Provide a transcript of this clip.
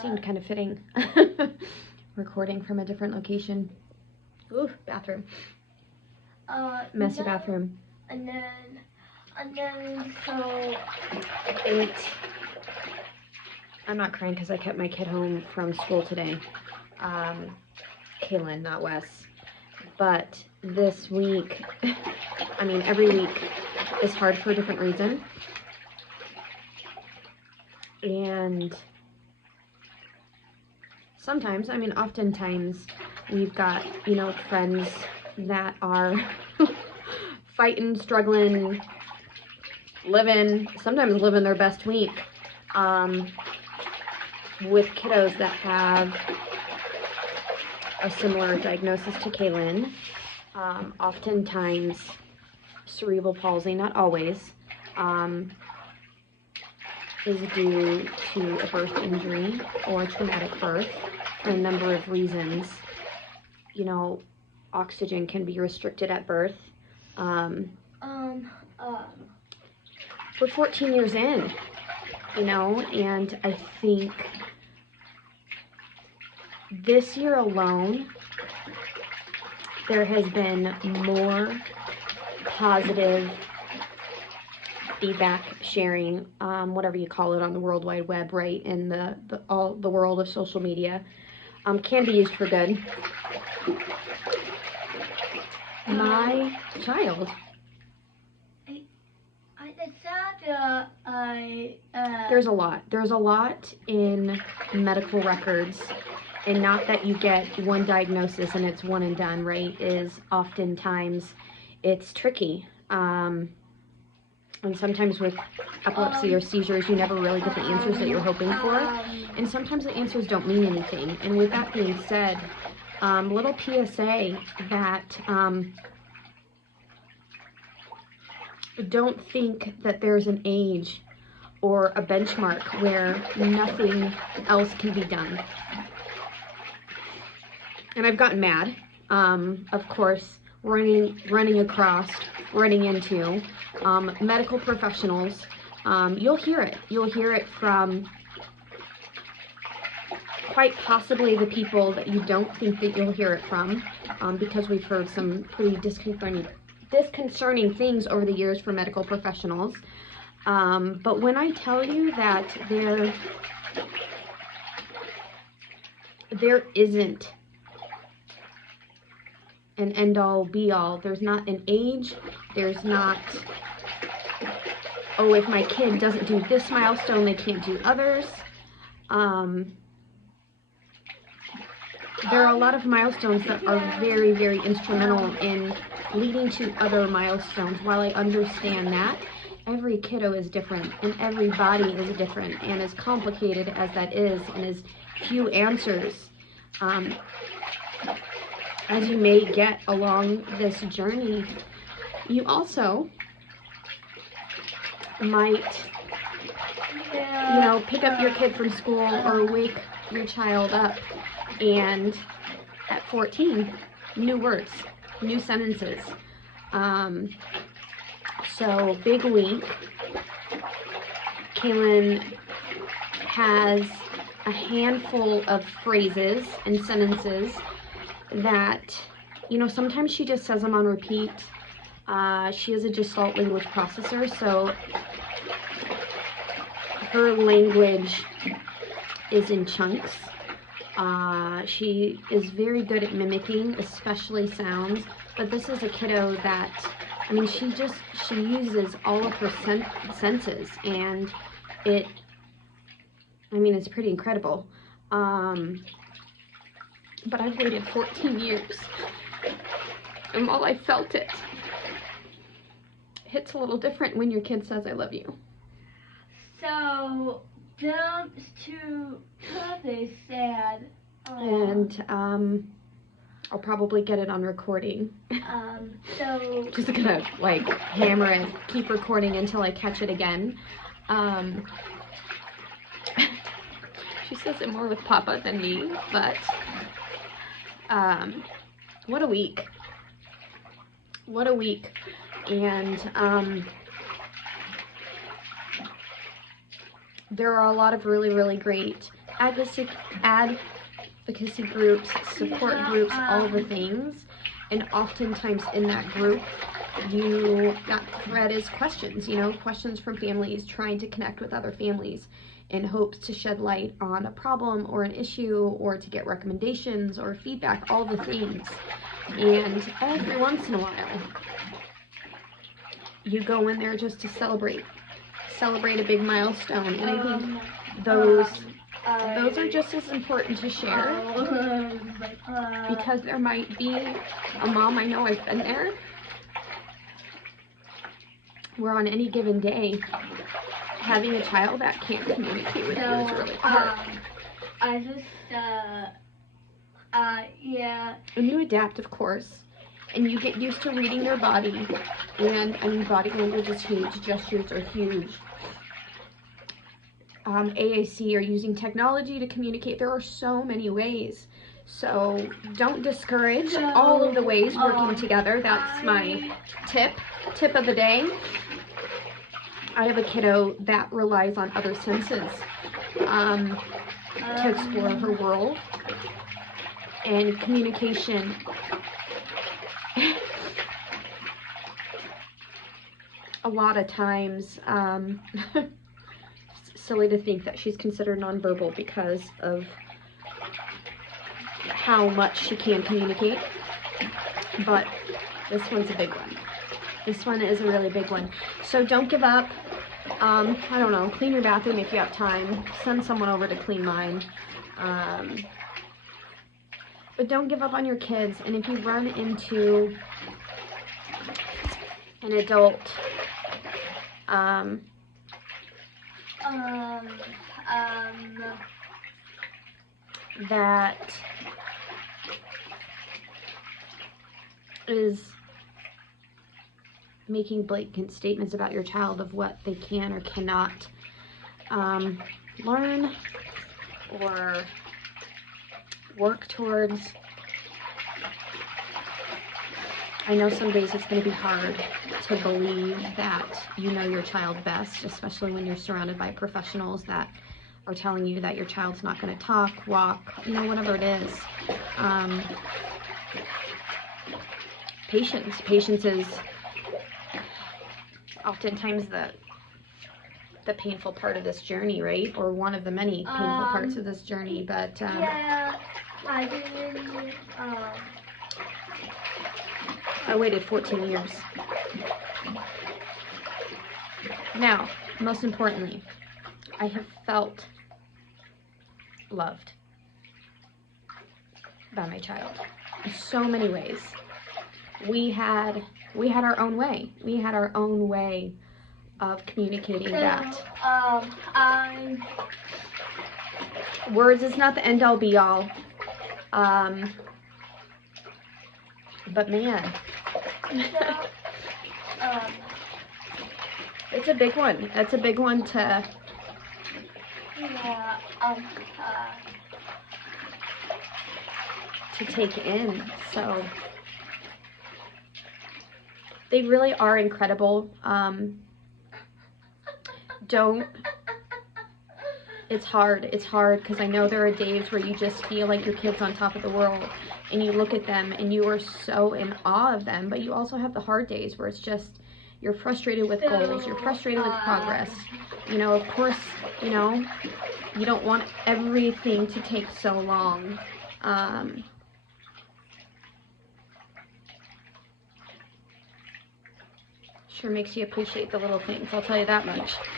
Seemed kind of fitting. Recording from a different location. Ooh, bathroom. Messy bathroom. And then so 8. I'm not crying because I kept my kid home from school today. Kaylin, not Wes. But this week, I mean, every week is hard for a different reason. And sometimes, I mean, oftentimes, we've got, you know, friends that are fighting, struggling, sometimes living their best week, with kiddos that have a similar diagnosis to Kaylin. Oftentimes, cerebral palsy, not always, is due to a birth injury or a traumatic birth for a number of reasons. You know, oxygen can be restricted at birth. We're 14 years in, you know, and I think this year alone, there has been more positive feedback sharing, whatever you call it, on the World Wide Web, right, in the world of social media, can be used for good. My child. There's a lot in medical records, and not that you get one diagnosis and it's one and done, right, is oftentimes it's tricky. And sometimes with epilepsy or seizures, you never really get the answers that you're hoping for. And sometimes the answers don't mean anything. And with that being said, little PSA that don't think that there's an age or a benchmark where nothing else can be done. And I've gotten mad, of course, running into medical professionals. You'll hear it from quite possibly the people that you don't think that you'll hear it from, because we've heard some pretty disconcerting things over the years from medical professionals. But when I tell you that there isn't an end-all be-all, there's not an age, there's not, oh, if my kid doesn't do this milestone, they can't do others. There are a lot of milestones that are very, very instrumental in leading to other milestones. While I understand that, every kiddo is different, and every body is different, and as complicated as that is, and as few answers as you may get along this journey, you also might, you know, pick up your kid from school or wake your child up, and at 14, new words, new sentences. So big week. Kaylin has a handful of phrases and sentences that, you know, sometimes she just says them on repeat. She is a Gestalt language processor, so her language is in chunks. She is very good at mimicking, especially sounds, but this is a kiddo that, I mean, she uses all of her senses, and it's pretty incredible. But I've waited 14 years, and while I felt it, hits a little different when your kid says, I love you. So, jumps to they said. And, I'll probably get it on recording. So. Just gonna, like, hammer it, keep recording until I catch it again. She says it more with Papa than me, but, what a week. What a week. And, there are a lot of really, really great advocacy groups, support groups, all the things. And oftentimes in that group, that thread is questions, questions from families trying to connect with other families in hopes to shed light on a problem or an issue or to get recommendations or feedback, all the things. And every once in a while, you go in there just to celebrate a big milestone. And I think those are just as important to share, because there might be a mom, I know I've been there, where on any given day, having a child that can't communicate with you is really hard. Yeah. And you adapt, of course, and you get used to reading their body, and I mean, body language is huge, gestures are huge. AAC are using technology to communicate. There are so many ways. So don't discourage all of the ways working together. That's my tip of the day. I have a kiddo that relies on other senses to explore her world. And communication a lot of times, it's silly to think that she's considered nonverbal because of how much she can communicate, but this one's a big one. This one is a really big one. So don't give up. I don't know, clean your bathroom if you have time. Send someone over to clean mine. But don't give up on your kids. And if you run into an adult that is making blatant statements about your child of what they can or cannot learn or work towards. I know some days it's going to be hard to believe that you know your child best, especially when you're surrounded by professionals that are telling you that your child's not going to talk, walk, whatever it is. Patience is oftentimes the painful part of this journey, right? Or one of the many painful parts of this journey. But yeah, I didn't. I waited 14 years. Now, most importantly, I have felt loved by my child in so many ways. We had our own way. We had our own way of communicating that. Words is not the end all be all. But man, it's a big one. That's a big one to. Yeah. To take in. So they really are incredible. It's hard because I know there are days where you just feel like your kid's on top of the world and you look at them and you are so in awe of them, but you also have the hard days where it's just you're frustrated with goals, you're frustrated with progress. Of course, you don't want everything to take so long. Sure makes you appreciate the little things, I'll tell you that much.